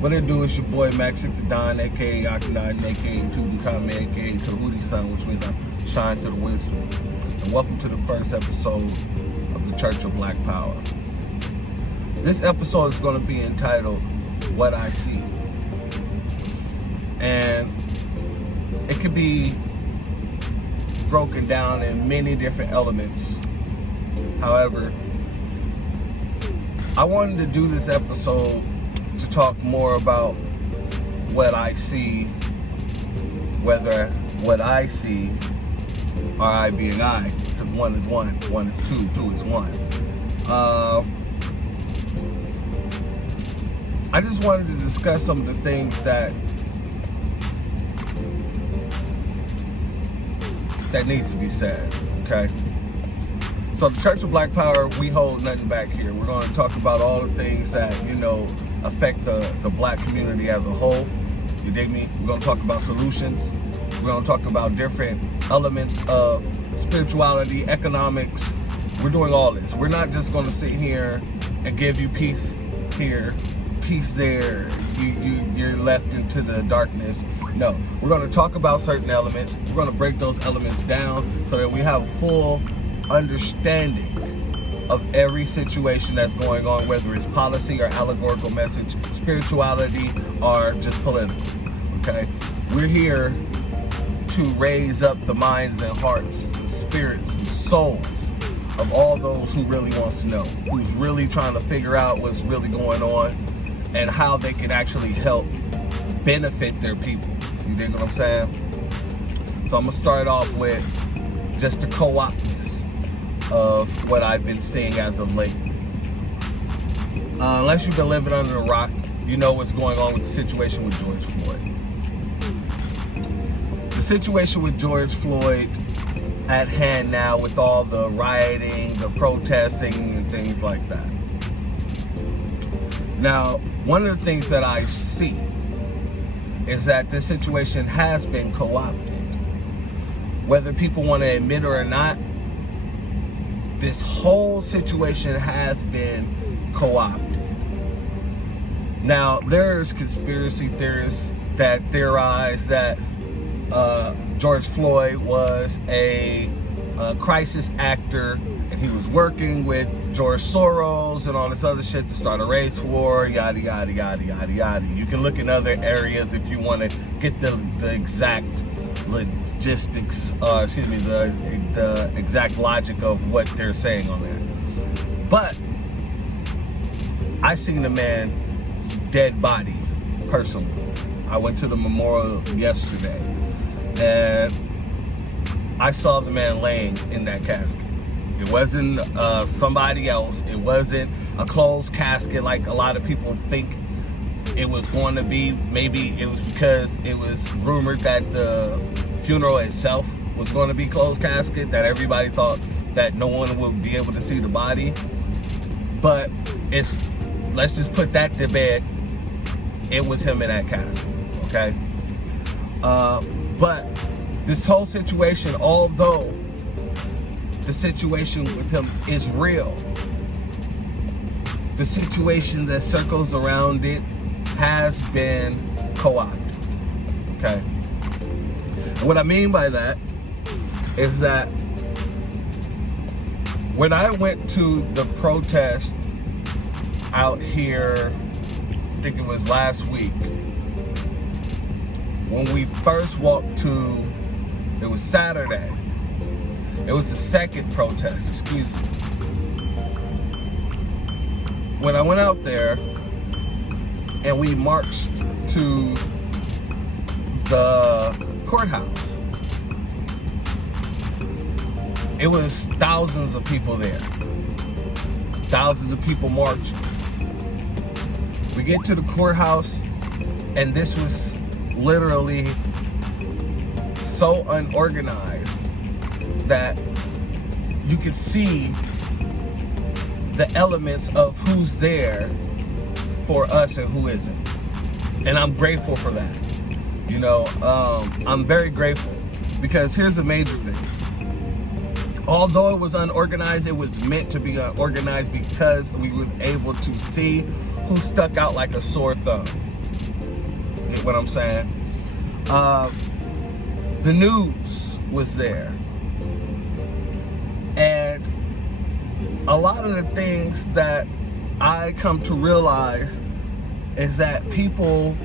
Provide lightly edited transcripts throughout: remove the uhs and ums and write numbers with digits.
What it do is your boy Max Don, aka Akhenaten, aka Tutankhamun, aka Tahuti Son, which means I shine through the wisdom. And welcome to the first episode of the Church of Black Power. This episode is going to be entitled What I See. And it could be broken down in many different elements. However, I wanted to do this episode to talk more about what I see, whether what I see or I being I, because one is one is two, two is one. I just wanted to discuss some of the things that needs to be said, okay? So the Church of Black Power, we hold nothing back here. We're going to talk about all the things that, affect the black community as a whole. You dig me? We're going to talk about solutions. We're going to talk about different elements of spirituality, economics. We're doing all this. We're not just going to sit here and give you peace here, peace there. You're left into the darkness. No, we're going to talk about certain elements. We're going to break those elements down so that we have a full understanding of every situation that's going on, whether it's policy or allegorical message, spirituality or just political, okay? We're here to raise up the minds and hearts, and spirits and souls of all those who really wants to know, who's really trying to figure out what's really going on and how they can actually help benefit their people. You dig what I'm saying? So I'm gonna start off with just the co-opness of what I've been seeing as of late. Unless you've been living under a rock, you know what's going on with the situation with George Floyd. The situation with George Floyd at hand now, with all the rioting, the protesting, and things like that. Now, one of the things that I see is that this situation has been co-opted. Whether people want to admit it or not, this whole situation has been co-opted. Now, there's conspiracy theorists that theorize that George Floyd was a crisis actor and he was working with George Soros and all this other shit to start a race war, yada, yada, yada, yada, yada. You can look in other areas if you want to get the exact logistics, the exact logic of what they're saying on there. But I seen the man's dead body personally. I went to the memorial yesterday and I saw the man laying in that casket. It wasn't somebody else. It wasn't a closed casket like a lot of people think it was going to be. Maybe it was because it was rumored that the funeral itself was going to be closed casket, that everybody thought that no one would be able to see the body. But let's just put that to bed. It was him in that casket, okay? But this whole situation, although the situation with him is real, the situation that circles around it has been co-opted, okay? What I mean by that is that when I went to the protest out here, I think it was last week, when we first walked to, it was Saturday, it was the second protest, excuse me. When I went out there and we marched to the courthouse, it was thousands of people there. Thousands of people marched. We get to the courthouse and this was literally so unorganized that you could see the elements of who's there for us and who isn't. And I'm grateful for that. I'm very grateful, because here's the major thing. Although it was unorganized, it was meant to be unorganized because we were able to see who stuck out like a sore thumb. what I'm saying? The news was there. And a lot of the things that I come to realize is that people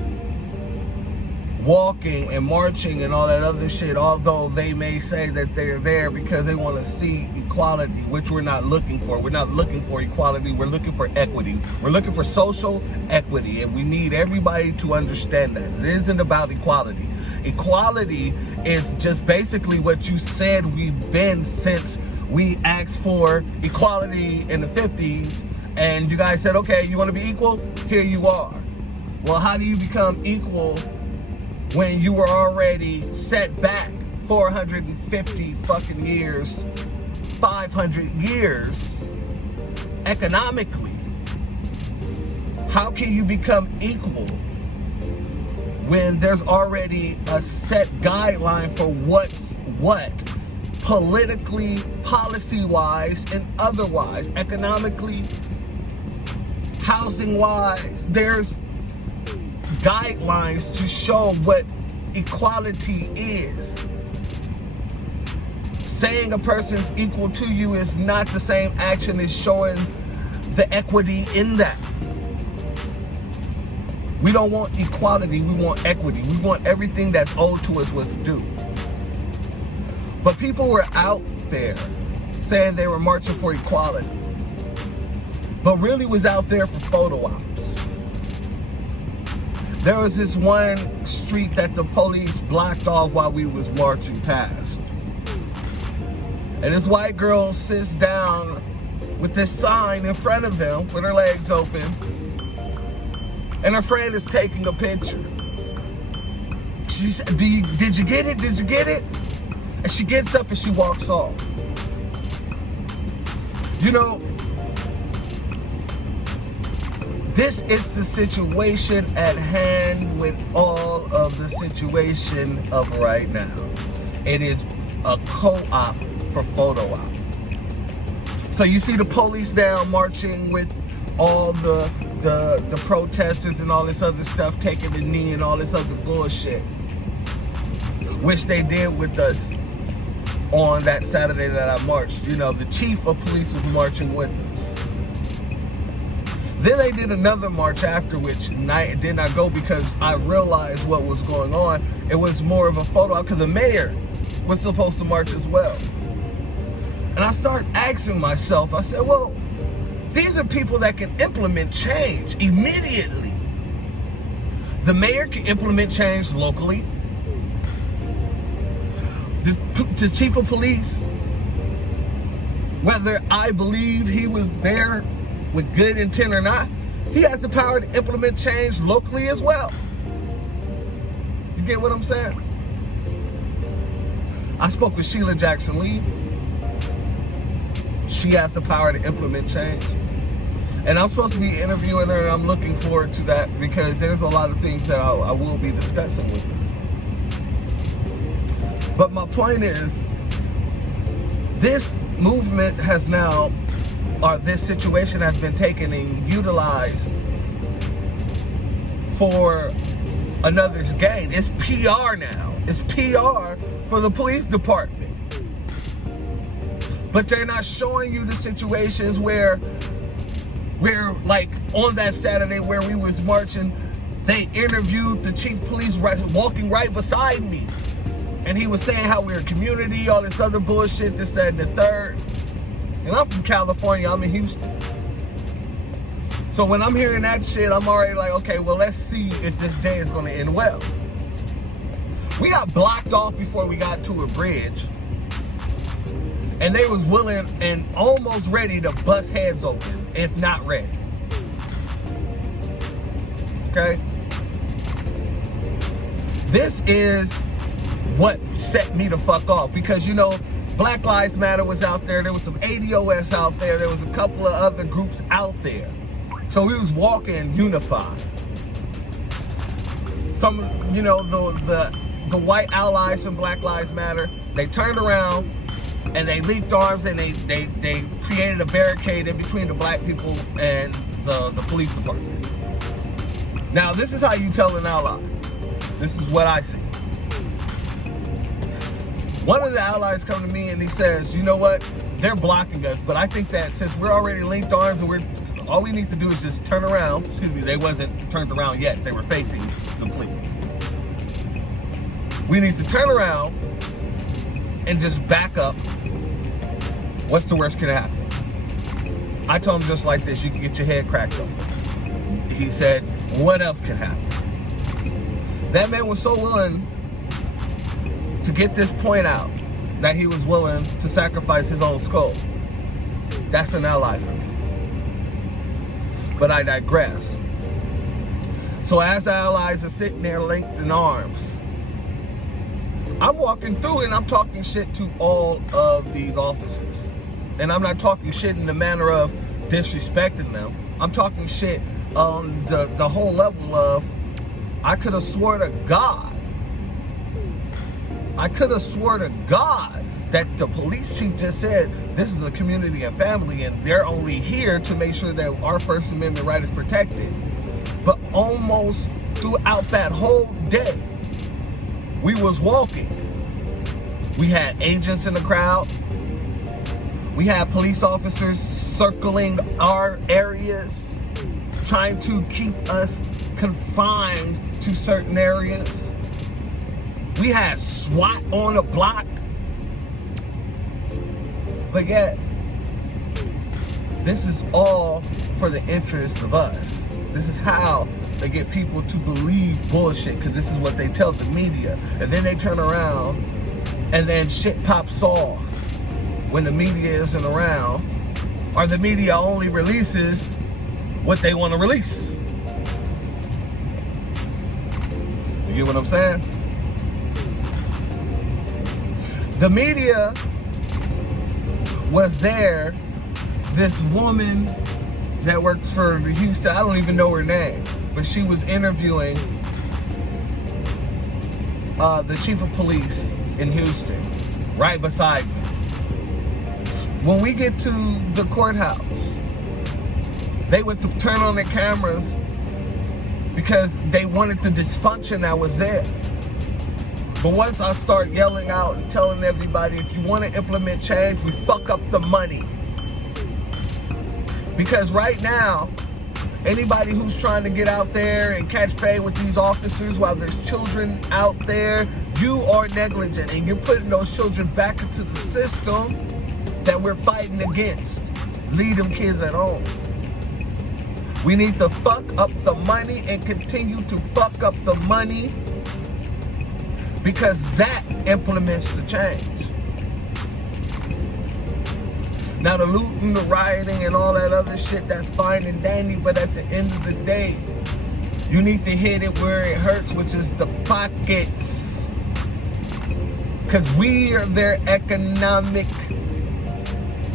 walking and marching and all that other shit, although they may say that they're there because they want to see equality, which we're not looking for. We're not looking for equality. We're looking for equity. We're looking for social equity, and we need everybody to understand that. It isn't about equality. Equality is just basically what you said we've been since we asked for equality in the 50s, and you guys said, okay, you want to be equal? Here you are. Well, how do you become equal when you were already set back 450 fucking years, 500 years economically? How can you become equal when there's already a set guideline for what's what? Politically, policy-wise, and otherwise, economically, housing-wise, there's guidelines to show what equality is. Saying a person's equal to you is not the same action as showing the equity in that. We don't want equality, we want equity. We want everything that's owed to us was due. But people were out there saying they were marching for equality, but really was out there for photo ops. There was this one street that the police blocked off while we was marching past. And this white girl sits down with this sign in front of them with her legs open. And her friend is taking a picture. She said, did you get it? Did you get it? And she gets up and she walks off. You know, this is the situation at hand with all of the situation of right now. It is a co-op for photo op. So you see the police now marching with all the protesters and all this other stuff, taking the knee and all this other bullshit, which they did with us on that Saturday that I marched. You know, the chief of police was marching with us. Then they did another march after, which I did not go because I realized what was going on. It was more of a photo op because the mayor was supposed to march as well. And I started asking myself, I said, well, these are people that can implement change immediately. The mayor can implement change locally. The chief of police, whether I believe he was there with good intent or not, he has the power to implement change locally as well. You get what I'm saying? I spoke with Sheila Jackson Lee. She has the power to implement change. And I'm supposed to be interviewing her, and I'm looking forward to that because there's a lot of things that I will be discussing with her. But my point is, this movement has now, or this situation has been taken and utilized for another's gain. It's PR now. It's PR for the police department. But they're not showing you the situations where like on that Saturday where we was marching, they interviewed the chief of police walking right beside me. And he was saying how we're a community, all this other bullshit, this, that, and the third. And I'm from California, I'm in Houston. So when I'm hearing that shit, I'm already like, okay, well, let's see if this day is gonna end well. We got blocked off before we got to a bridge. And they was willing and almost ready to bust heads open, if not ready. Okay? This is what set me the fuck off, because you know, Black Lives Matter was out there, there was some ADOS out there, there was a couple of other groups out there. So we was walking unified. Some, you know, the white allies from Black Lives Matter, they turned around and they linked arms and they created a barricade in between the black people and the police department. Now this is how you tell an ally. This is what I see. One of the allies come to me and he says, you know what? They're blocking us, but I think that since we're already linked arms and all we need to do is just turn around. Excuse me, they wasn't turned around yet. They were facing the police. We need to turn around and just back up. What's the worst can happen? I told him just like this, you can get your head cracked open. He said, what else can happen? That man was so willing to get this point out that he was willing to sacrifice his own skull. That's an ally for me. But I digress. So as the allies are sitting there linked in arms, I'm walking through and I'm talking shit to all of these officers. And I'm not talking shit in the manner of disrespecting them. I'm talking shit on the whole level of, I could have swore to God that the police chief just said this is a community and family and they're only here to make sure that our First Amendment right is protected. But almost throughout that whole day, we was walking. We had agents in the crowd. We had police officers circling our areas, trying to keep us confined to certain areas. We had SWAT on the block. But yet, this is all for the interest of us. This is how they get people to believe bullshit, because this is what they tell the media. And then they turn around and then shit pops off when the media isn't around, or the media only releases what they want to release. You get what I'm saying? The media was there. This woman that works for the Houston, I don't even know her name, but she was interviewing the chief of police in Houston, right beside me. When we get to the courthouse, they would turn on their cameras because they wanted the dysfunction that was there. But once I start yelling out and telling everybody, if you want to implement change, we fuck up the money. Because right now, anybody who's trying to get out there and catch fade with these officers while there's children out there, you are negligent and you're putting those children back into the system that we're fighting against. Leave them kids at home. We need to fuck up the money and continue to fuck up the money, because that implements the change. Now the looting, the rioting, and all that other shit, that's fine and dandy, but at the end of the day, you need to hit it where it hurts, which is the pockets. Because we are their economic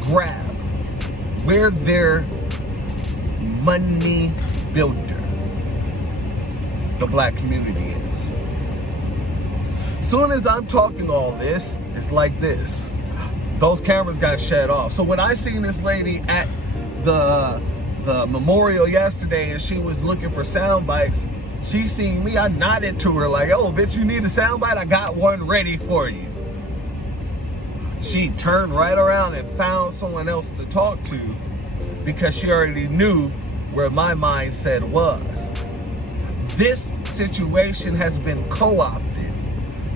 grab. We're their money builder. The black community is. Soon as I'm talking all this, it's like this. Those cameras got shut off. So when I seen this lady at the memorial yesterday and she was looking for sound bites, she seen me, I nodded to her like, oh, bitch, you need a sound bite? I got one ready for you. She turned right around and found someone else to talk to because she already knew where my mindset was. This situation has been co-opted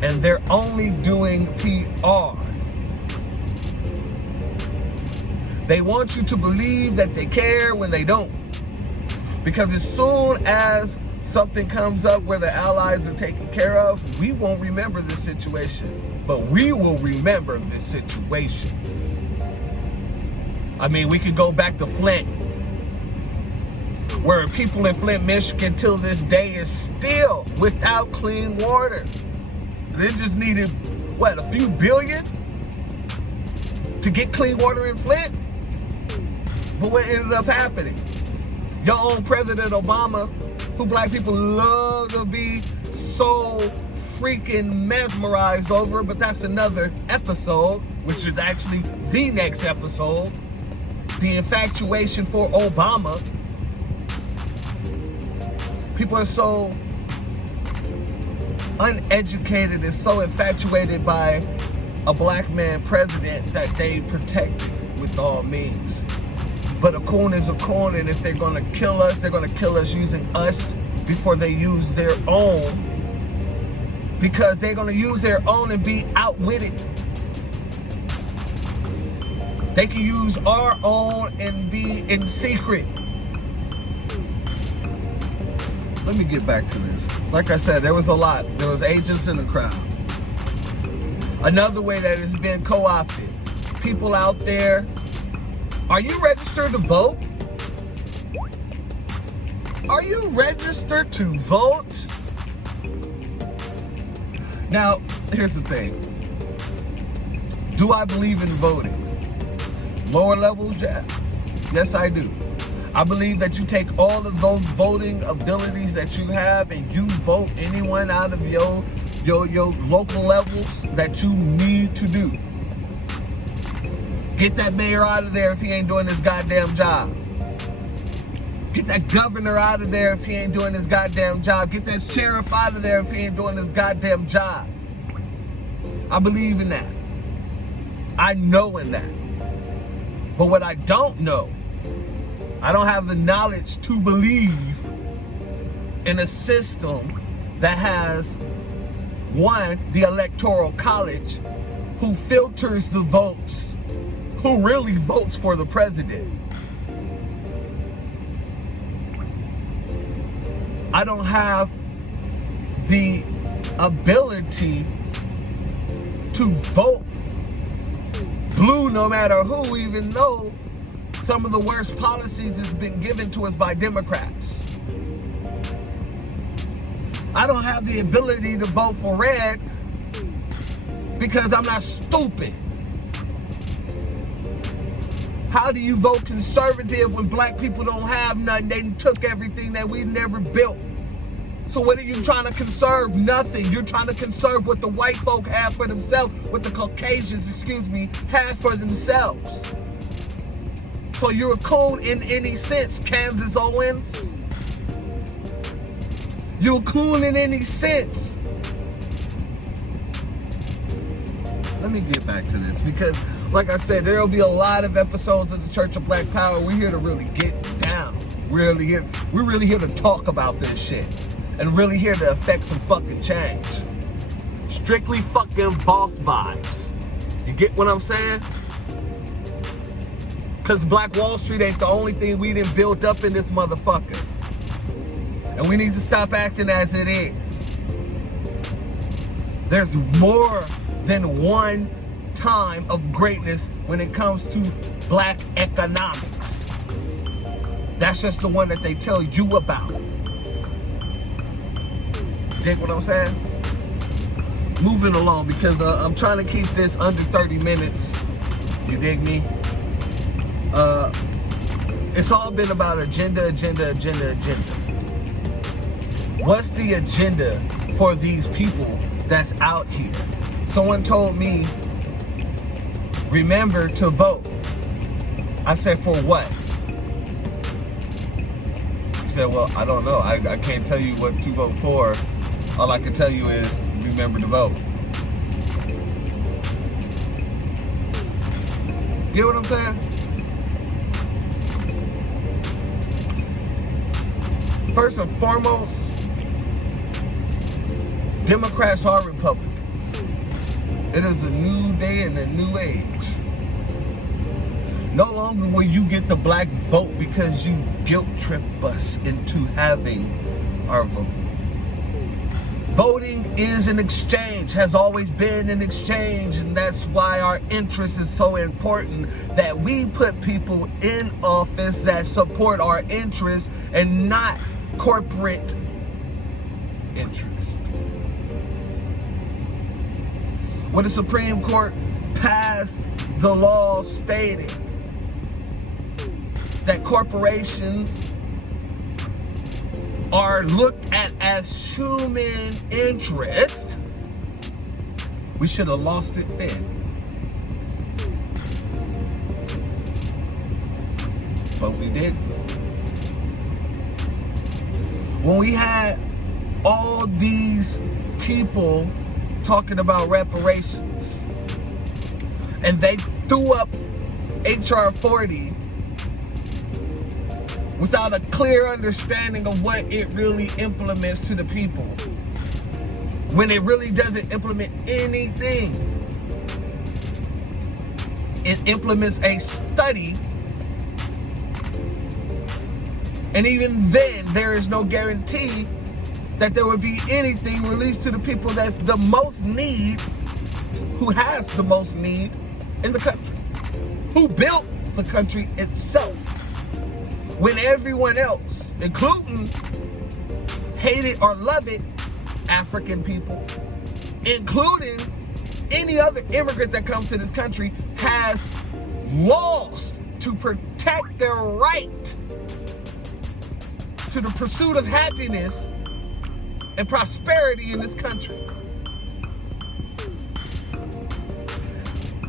and they're only doing PR. They want you to believe that they care when they don't. Because as soon as something comes up where the allies are taken care of, we won't remember this situation. But we will remember this situation. I mean, we could go back to Flint, where people in Flint, Michigan, till this day is still without clean water. They just needed, what, a few billion to get clean water in Flint? But what ended up happening? Your own President Obama, who black people love to be so freaking mesmerized over, but that's another episode, which is actually the next episode. The infatuation for Obama. People are so uneducated and so infatuated by a black man president that they protect it with all means. But a coon is a coon, and if they're going to kill us, they're going to kill us using us before they use their own, because they're going to use their own and be outwitted. They can use our own and be in secret. Let me get back to this. Like I said, there was a lot. There was agents in the crowd. Another way that it's been co-opted. People out there, are you registered to vote? Are you registered to vote? Now, here's the thing. Do I believe in voting? Lower levels, yeah. Yes, I do. I believe that you take all of those voting abilities that you have and you vote anyone out of your local levels that you need to do. Get that mayor out of there if he ain't doing his goddamn job. Get that governor out of there if he ain't doing his goddamn job. Get that sheriff out of there if he ain't doing his goddamn job. I believe in that. I know in that. But what I don't know, I don't have the knowledge to believe in a system that has, one, the Electoral College, who filters the votes, who really votes for the president. I don't have the ability to vote blue no matter who, even though some of the worst policies has been given to us by Democrats. I don't have the ability to vote for red because I'm not stupid. How do you vote conservative when black people don't have nothing? They took everything that we never built. So what are you trying to conserve? Nothing. You're trying to conserve what the white folk have for themselves, what the Caucasians, have for themselves. So you're a coon in any sense, Kansas Owens. You're a coon in any sense. Let me get back to this because, like I said, there'll be a lot of episodes of the Church of Black Power. We're here to really get down. We're really here to talk about this shit. And really here to affect some fucking change. Strictly fucking boss vibes. You get what I'm saying? Because Black Wall Street ain't the only thing we done built up in this motherfucker. And we need to stop acting as it is. There's more than one time of greatness when it comes to black economics. That's just the one that they tell you about. Dig what I'm saying? Moving along because I'm trying to keep this under 30 minutes. You dig me? It's all been about agenda. What's the agenda for these people that's out here? Someone told me, remember to vote. I said, for what? He said, well, I don't know. I can't tell you what to vote for. All I can tell you is remember to vote. Get what I'm saying? First and foremost, Democrats are Republicans. It is a new day and a new age. No longer will you get the black vote because you guilt trip us into having our vote. Voting is an exchange, has always been an exchange, and that's why our interest is so important, that we put people in office that support our interests and not corporate interest. When the Supreme Court passed the law stating that corporations are looked at as human interest, we should have lost it then. But we didn't. When we had all these people talking about reparations. And they threw up HR 40 without a clear understanding of what it really implements to the people. When it really doesn't implement anything. It implements a study. And even then, there is no guarantee that there would be anything released to the people that's the most need, who has the most need in the country, who built the country itself, when everyone else, including hate it or love it African people, including any other immigrant that comes to this country, has laws to protect their right to the pursuit of happiness and prosperity in this country.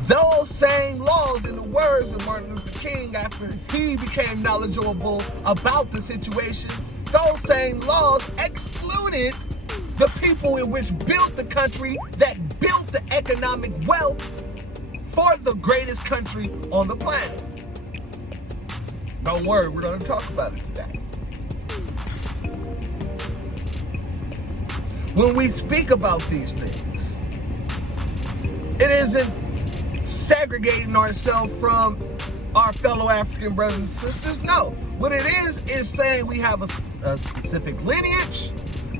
Those same laws, in the words of Martin Luther King after he became knowledgeable about the situations, those same laws excluded the people in which built the country, that built the economic wealth for the greatest country on the planet. Don't worry, we're going to talk about it today. When we speak about these things, it isn't segregating ourselves from our fellow African brothers and sisters. No, what it is saying we have a specific lineage,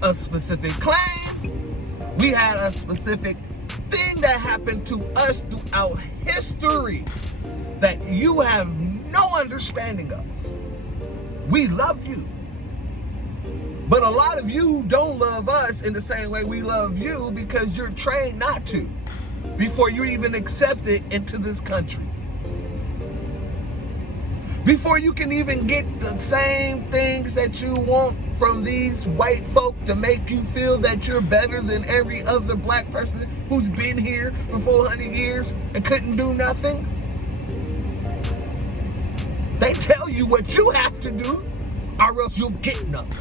a specific claim. We had a specific thing that happened to us throughout history that you have no understanding of. We love you. But a lot of you don't love us in the same way we love you, because you're trained not to before you even accepted into this country. Before you can even get the same things that you want from these white folk to make you feel that you're better than every other black person who's been here for 400 years and couldn't do nothing. They tell you what you have to do, or else you'll get nothing.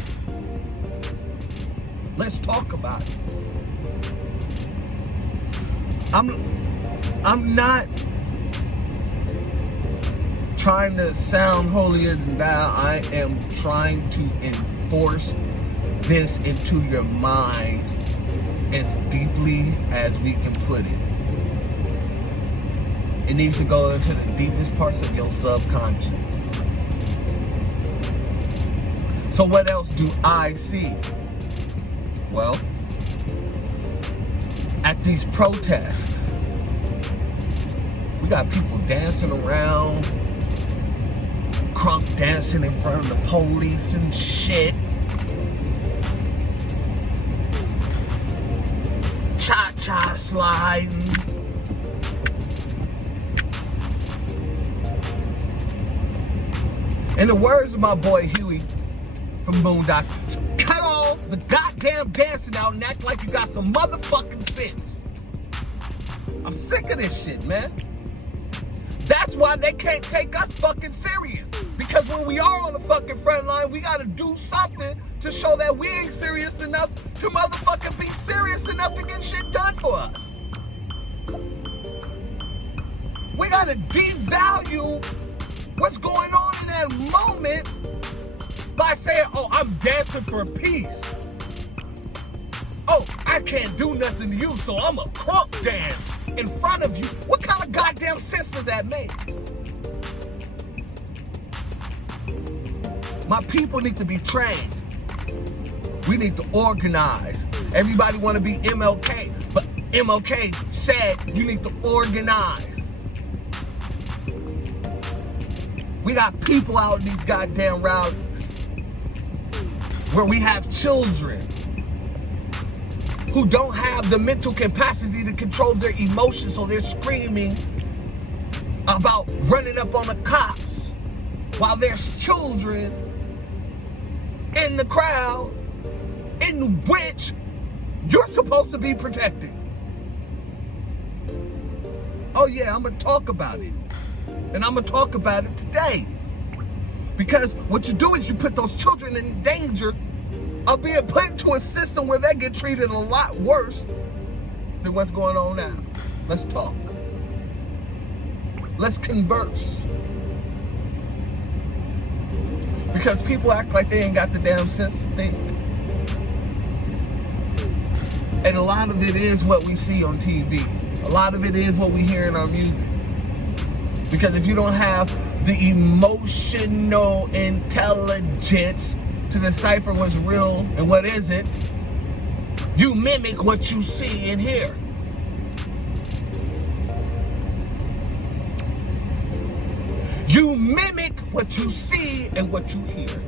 Let's talk about it. I'm not trying to sound holier than thou. I am trying to enforce this into your mind as deeply as we can put it. It needs to go into the deepest parts of your subconscious. So what else do I see? Well, at these protests, we got people dancing around, crunk dancing in front of the police and shit. Cha-cha sliding. In the words of my boy Huey from Boondock, cut all the goddamn dancing out and act like you got some motherfucking sense. I'm sick of this shit, man. That's why they can't take us fucking serious. Because when we are on the fucking front line, we gotta do something to show that we ain't serious enough to motherfucking be serious enough to get shit done for us. We gotta devalue what's going on in that moment by saying, oh, I'm dancing for peace. Oh, I can't do nothing to you, so I'm a crunk dance in front of you. What kind of goddamn sense does that make? My people need to be trained. We need to organize. Everybody want to be MLK, but MLK said you need to organize. We got people out in these goddamn rallies where we have children who don't have the mental capacity to control their emotions, so they're screaming about running up on the cops while there's children in the crowd in which you're supposed to be protecting. Oh yeah, I'm gonna talk about it. And I'm gonna talk about it today. Because what you do is you put those children in danger are being put into a system where they get treated a lot worse than what's going on now. Let's talk. Let's converse. Because people act like they ain't got the damn sense to think. And a lot of it is what we see on TV. A lot of it is what we hear in our music. Because if you don't have the emotional intelligence to decipher what's real and what isn't, you mimic what you see and hear. You mimic what you see and what you hear.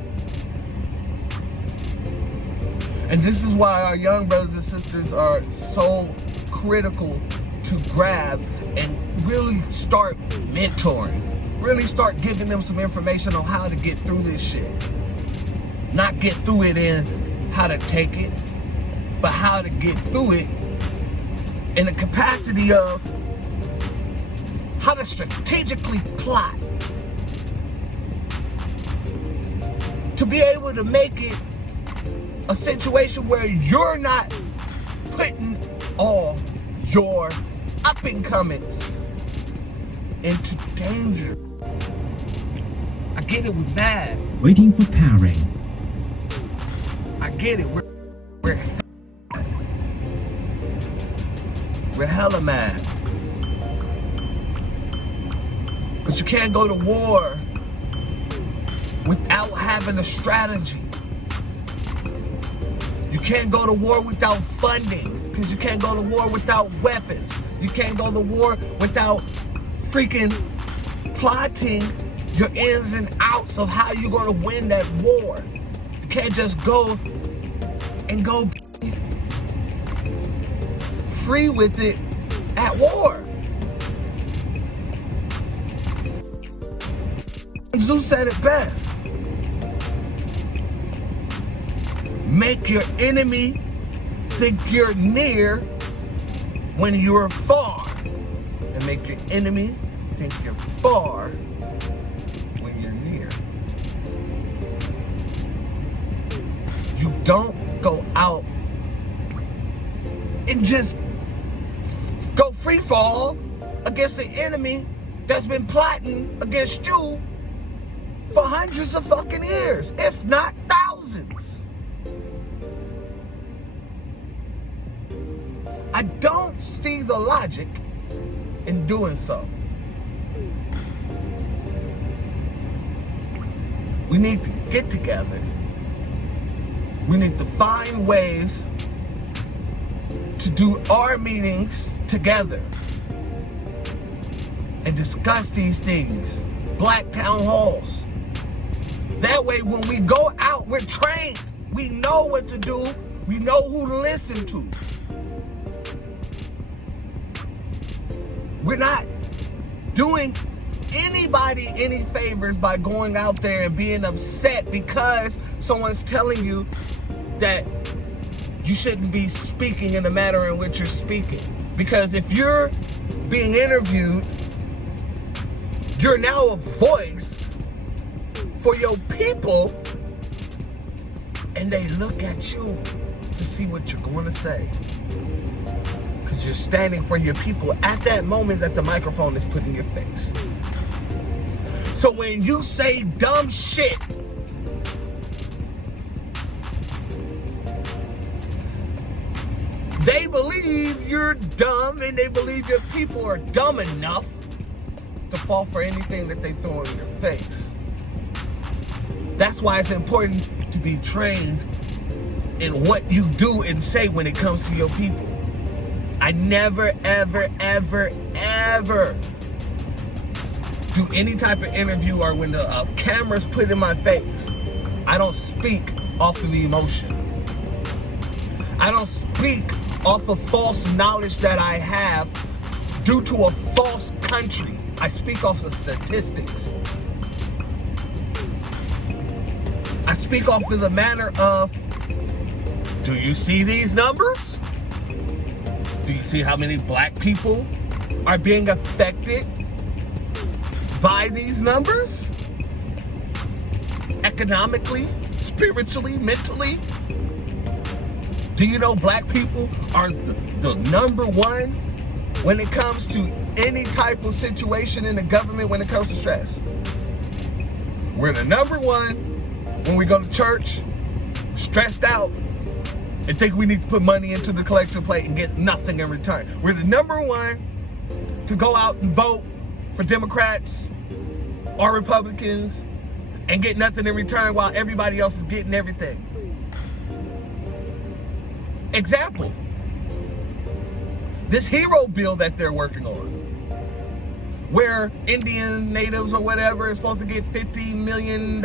And this is why our young brothers and sisters are so critical to grab and really start mentoring. Really start giving them some information on how to get through this shit. Not get through it in how to take it, but how to get through it in the capacity of how to strategically plot. To be able to make it a situation where you're not putting all your up-and-comings into danger. I get it, we're mad. Waiting for powering. I get it, we're hella mad. But you can't go to war without having a strategy. You can't go to war without funding, because you can't go to war without weapons. You can't go to war without freaking plotting your ins and outs of how you're going to win that war. You can't just go and go free with it at war. Zeus said it best. Make your enemy think you're near when you're far. And make your enemy think you're far when you're near. You don't go out and just go free fall against the enemy that's been plotting against you for hundreds of fucking years, if not thousands. I don't see the logic in doing so. We need to get together. We need to find ways to do our meetings together and discuss these things. Black town halls. That way when we go out, we're trained. We know what to do. We know who to listen to. We're not doing anybody any favors by going out there and being upset because someone's telling you that you shouldn't be speaking in the manner in which you're speaking. Because if you're being interviewed, you're now a voice for your people, and they look at you to see what you're going to say. Because you're standing for your people at that moment that the microphone is put in your face. So when you say dumb shit, they believe you're dumb, and they believe your people are dumb enough to fall for anything that they throw in your face. That's why it's important to be trained in what you do and say when it comes to your people. I never, ever, ever, ever do any type of interview or when the camera's put in my face. I don't speak off of emotion. I don't speak off of false knowledge that I have due to a false country. I speak off of statistics. I speak off of the manner of, do you see these numbers? Do you see how many black people are being affected by these numbers? Economically, spiritually, mentally? Do you know black people are the number one when it comes to any type of situation in the government when it comes to stress? We're the number one when we go to church, stressed out, and think we need to put money into the collection plate and get nothing in return. We're the number one to go out and vote for Democrats or Republicans and get nothing in return while everybody else is getting everything. Example, this hero bill that they're working on, where Indian natives or whatever is supposed to get $50 billion.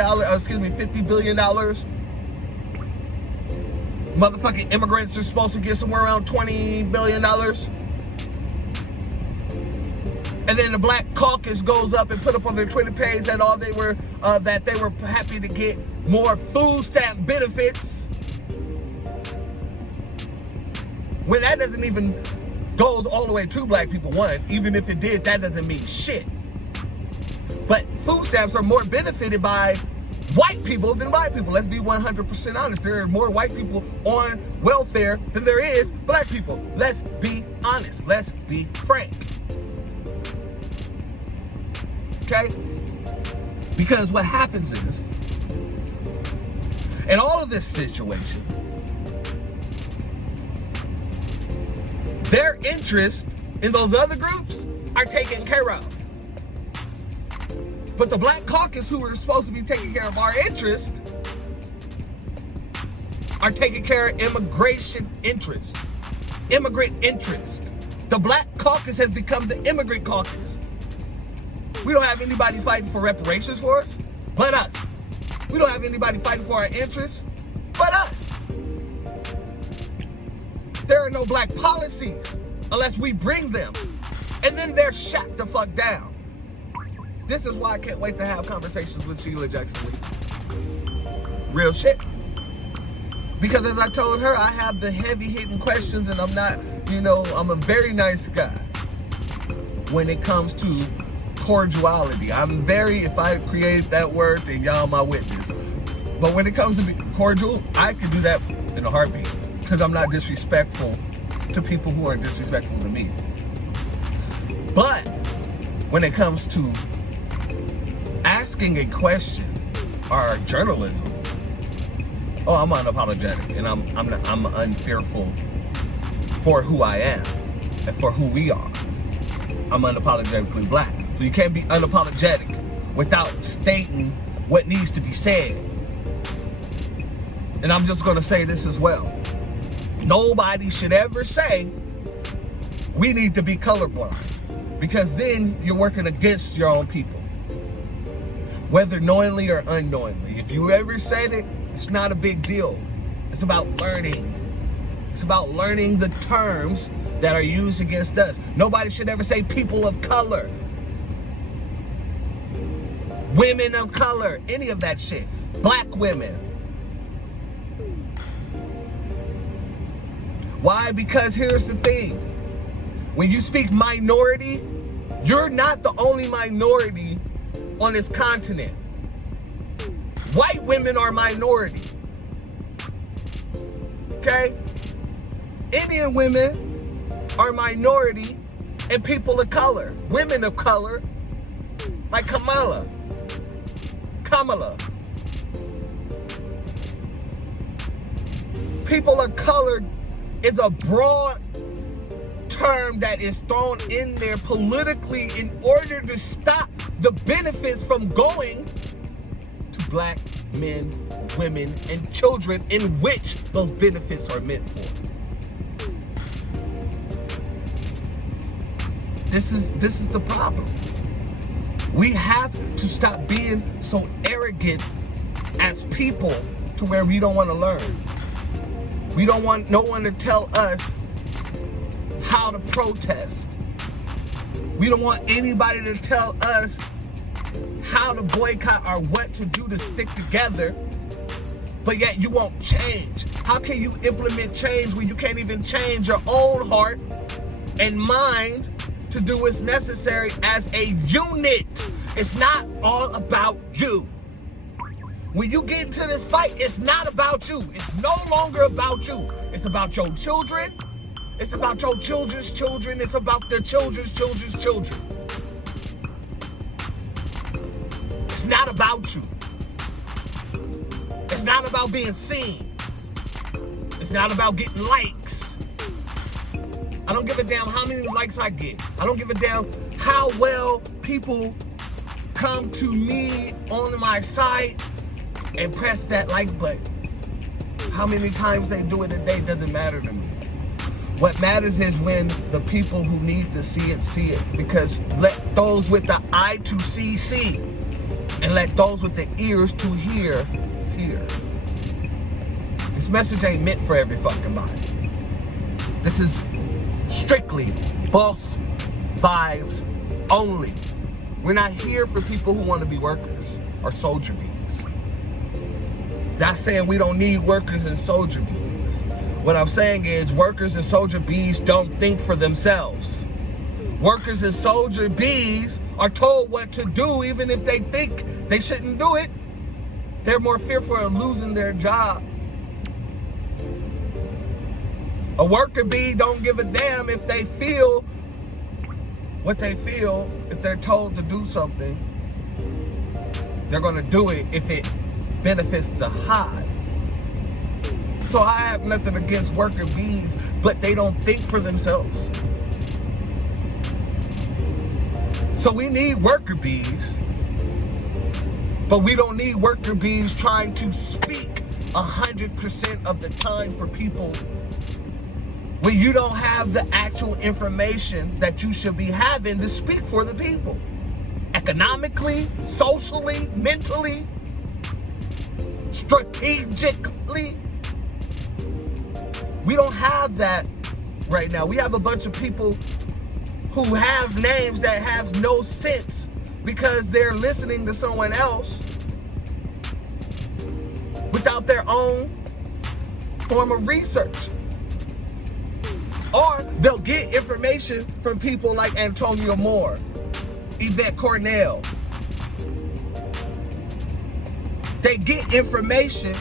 Motherfucking immigrants are supposed to get somewhere around $20 billion. And then the Black Caucus goes up and put up on their Twitter page that they were happy to get more food stamp benefits. When that doesn't even goes all the way to black people. One, even if it did, that doesn't mean shit. But food stamps are more benefited by white people than black people. Let's be 100% honest. There are more white people on welfare than there is black people. Let's be honest. Let's be frank. Okay? Because what happens is, in all of this situation, their interest in those other groups are taken care of. But the Black Caucus, who are supposed to be taking care of our interest, are taking care of immigration interest. Immigrant interest. The Black Caucus has become the immigrant caucus. We don't have anybody fighting for reparations for us, but us. We don't have anybody fighting for our interests, but us. There are no black policies unless we bring them. And then they're shut the fuck down. This is why I can't wait to have conversations with Sheila Jackson Lee. Real shit. Because as I told her, I have the heavy hitting questions and I'm not, I'm a very nice guy when it comes to cordiality. I'm very, if I create that word, then y'all my witness. But when it comes to be cordial, I can do that in a heartbeat. Because I'm not disrespectful to people who are disrespectful to me. But when it comes to asking a question or journalism, I'm unapologetic and I'm unfearful for who I am and for who we are. I'm unapologetically black. So you can't be unapologetic without stating what needs to be said. And I'm just gonna say this as well. Nobody should ever say we need to be colorblind, because then you're working against your own people, whether knowingly or unknowingly. If you ever said it, it's not a big deal. It's about learning. It's about learning the terms that are used against us. Nobody should ever say people of color, women of color, any of that shit. Black women. Why? Because here's the thing. When you speak minority, you're not the only minority on this continent. White women are minority. Okay? Indian women are minority, and people of color, women of color, like Kamala. People of color is a broad term that is thrown in there politically in order to stop the benefits from going to black men, women, and children in which those benefits are meant for. This is the problem. We have to stop being so arrogant as people to where we don't want to learn. We don't want no one to tell us how to protest. We don't want anybody to tell us how to boycott or what to do to stick together, but yet you won't change. How can you implement change when you can't even change your own heart and mind to do what's necessary as a unit? It's not all about you. When you get into this fight, it's not about you. It's no longer about you. It's about your children. It's about your children's children. It's about the children's children's children. It's not about you. It's not about being seen. It's not about getting likes. I don't give a damn how many likes I get. I don't give a damn how well people come to me on my site and press that like button. How many times they do it a day doesn't matter to me. What matters is when the people who need to see it, because let those with the eye to see, and let those with the ears to hear. This message ain't meant for every fucking body. This is strictly boss vibes only. We're not here for people who want to be workers or soldier bees. Not saying we don't need workers and soldier bees. What I'm saying is workers and soldier bees don't think for themselves. Workers and soldier bees are told what to do even if they think they shouldn't do it. They're more fearful of losing their job. A worker bee don't give a damn if they feel what they feel. If they're told to do something, they're gonna do it if it benefits the hive. So I have nothing against worker bees, but they don't think for themselves. So we need worker bees, but we don't need worker bees trying to speak 100% of the time for people when you don't have the actual information that you should be having to speak for the people. Economically, socially, mentally, strategically. We don't have that right now. We have a bunch of people who have names that have no sense because they're listening to someone else without their own form of research. Or they'll get information from people like Antonio Moore, Yvette Cornell. They get information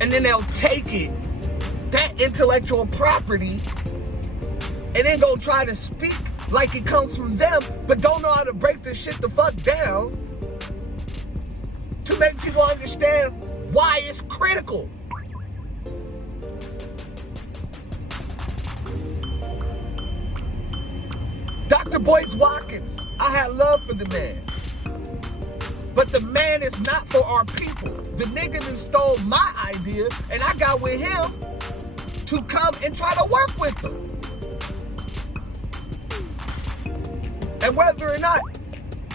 and then they'll take it, that intellectual property, and then go try to speak like it comes from them, but don't know how to break this shit the fuck down to make people understand why it's critical. Dr. Boyce Watkins, I had love for the man. But the man is not for our people. The nigga done stole my idea, and I got with him to come and try to work with him. And whether or not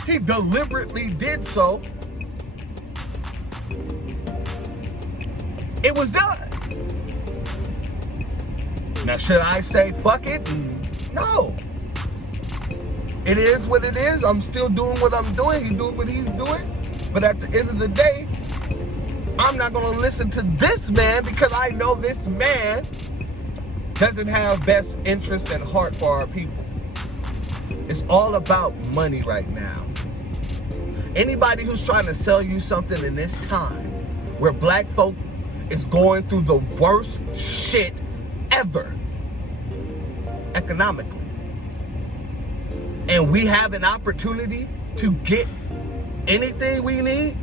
he deliberately did so, it was done. Now, should I say fuck it? No. It is what it is. I'm still doing what I'm doing. He's doing what he's doing. But at the end of the day, I'm not going to listen to this man because I know this man doesn't have best interest and heart for our people. It's all about money right now. Anybody who's trying to sell you something in this time where black folk is going through the worst shit ever economically, and we have an opportunity to get anything we need,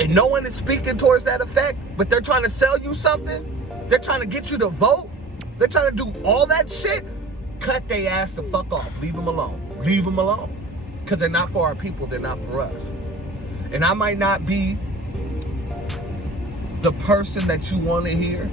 and no one is speaking towards that effect, but they're trying to sell you something, they're trying to get you to vote, they're trying to do all that shit, cut their ass the fuck off. Leave them alone. Leave them alone. Because they're not for our people, they're not for us. And I might not be the person that you want to hear,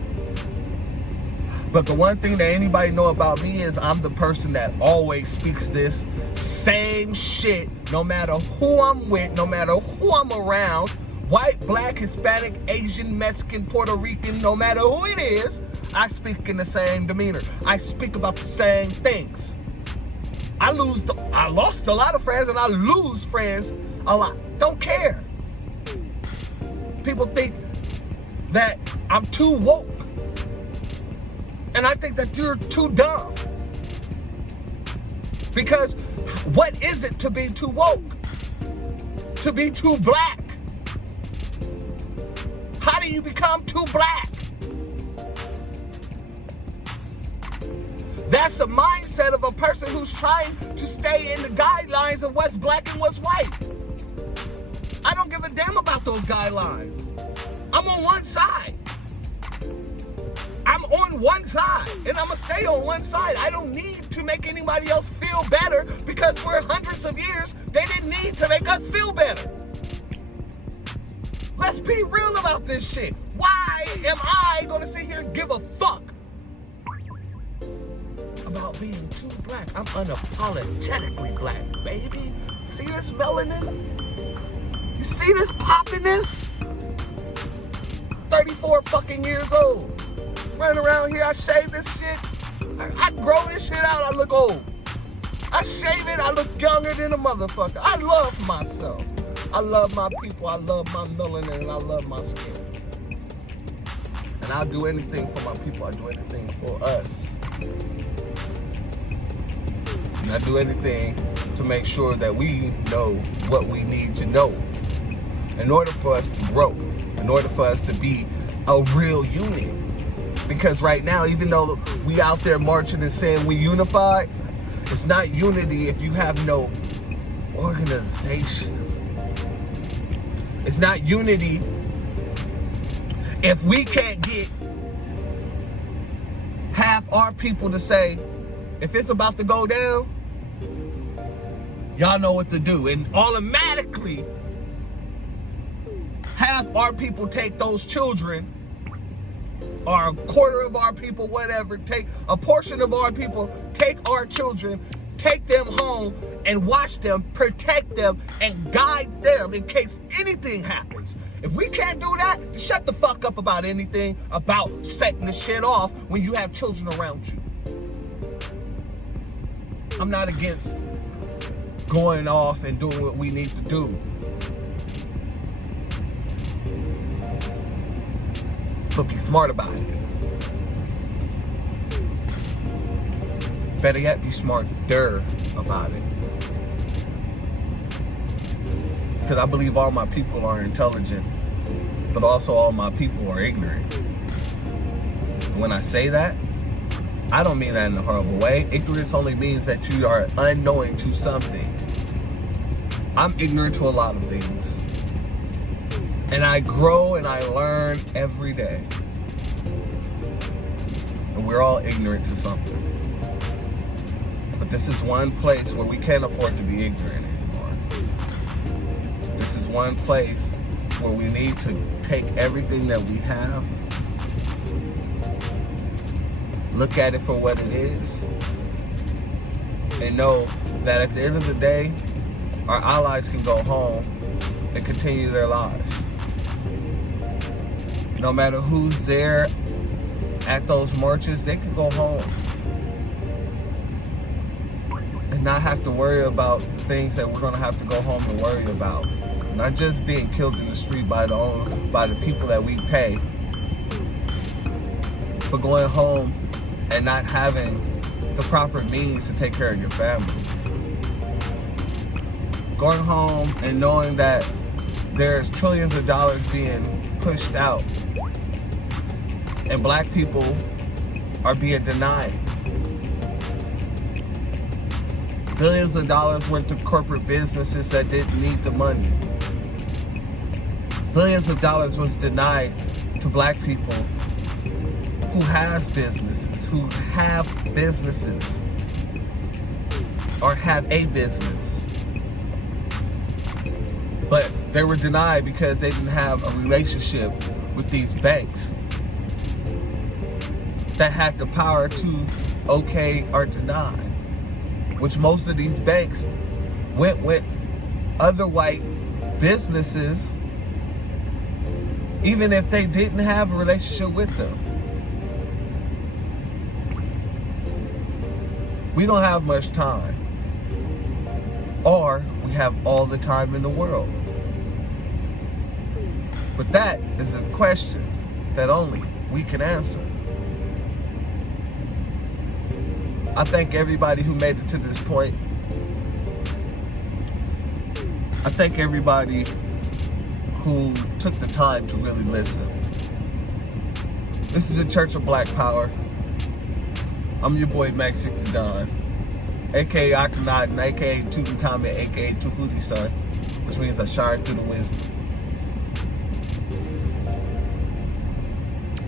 but the one thing that anybody know about me is I'm the person that always speaks this same shit, no matter who I'm with, no matter who I'm around, white, black, Hispanic, Asian, Mexican, Puerto Rican, no matter who it is, I speak in the same demeanor. I speak about the same things. I lost a lot of friends and I lose friends a lot. Don't care. People think that I'm too woke. And I think that you're too dumb. Because what is it to be too woke? To be too black? How do you become too black? That's a mindset of a person who's trying to stay in the guidelines of what's black and what's white. I don't give a damn about those guidelines. I'm on one side. I'm on one side, and I'm going to stay on one side. I don't need to make anybody else feel better, because for hundreds of years, they didn't need to make us feel better. Let's be real about this shit. Why am I going to sit here and give a fuck about being too black? I'm unapologetically black, baby. See this melanin? You see this poppiness? 34 fucking years old. Running around here, I shave this shit. I grow this shit out, I look old. I shave it, I look younger than a motherfucker. I love myself. I love my people, I love my melanin, and I love my skin. And I'll do anything for my people, I do anything for us. And I do anything to make sure that we know what we need to know in order for us to grow, in order for us to be a real unit. Because right now, even though we out there marching and saying we unified, it's not unity if you have no organization. It's not unity if we can't get half our people to say, if it's about to go down, y'all know what to do. And automatically, half our people take those children, or a quarter of our people, whatever, take a portion of our people, take our children, take them home and watch them, protect them, and guide them in case anything happens. If we can't do that, then shut the fuck up about anything about setting the shit off when you have children around you. I'm not against going off and doing what we need to do. But be smart about it. Better yet, be smarter about it. Because I believe all my people are intelligent, but also all my people are ignorant. And when I say that, I don't mean that in a horrible way. Ignorance only means that you are unknowing to something. I'm ignorant to a lot of things. And I grow and I learn every day. And we're all ignorant to something. But this is one place where we can't afford to be ignorant anymore. This is one place where we need to take everything that we have, look at it for what it is, and know that at the end of the day, our allies can go home and continue their lives. No matter who's there at those marches, they can go home and not have to worry about things that we're going to have to go home and worry about. Not just being killed in the street by the people that we pay, but going home and not having the proper means to take care of your family. Going home and knowing that there's trillions of dollars being pushed out and black people are being denied. Billions of dollars went to corporate businesses that didn't need the money. Billions of dollars was denied to black people who have businesses, or have a business. But they were denied because they didn't have a relationship with these banks that had the power to okay or deny, which most of these banks went with other white businesses, even if they didn't have a relationship with them. We don't have much time, or we have all the time in the world. But that is a question that only we can answer. I thank everybody who made it to this point. I thank everybody who took the time to really listen. This is the Church of Black Power. I'm your boy Max 69, aka Akhenaten, aka Tutankhamen, aka Tuhuti's son, which means I shine through the wisdom.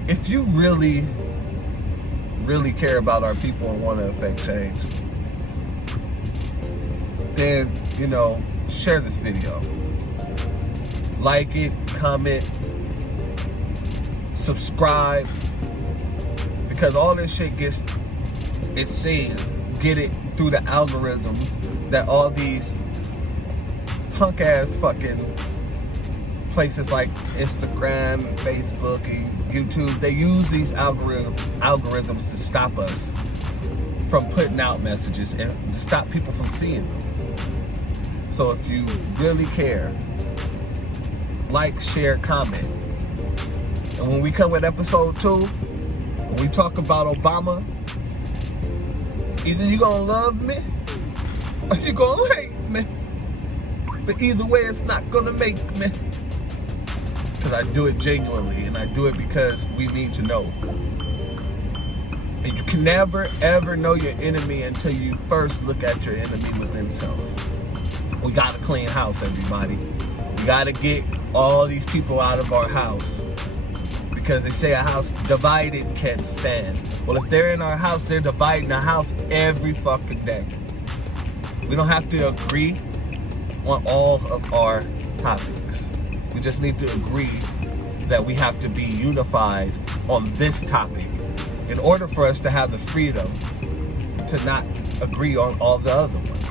If you really, really care about our people and want to affect change, then, you know, share this video. Like it, comment, subscribe, because all this shit it's seen, get it through the algorithms that all these punk ass fucking places like Instagram and Facebook and YouTube, they use these algorithms to stop us from putting out messages and to stop people from seeing them. So if you really care, like, share, comment. And when we come with episode 2, when we talk about Obama, either you gonna love me or you gonna hate me. But either way, it's not gonna make me. Because I do it genuinely, and I do it because we need to know. And you can never, ever know your enemy until you first look at your enemy within self. We gotta clean house, everybody. We gotta get all these people out of our house. Because they say a house divided can't stand. Well, if they're in our house, they're dividing the house every fucking day. We don't have to agree on all of our topics. We just need to agree that we have to be unified on this topic in order for us to have the freedom to not agree on all the other ones.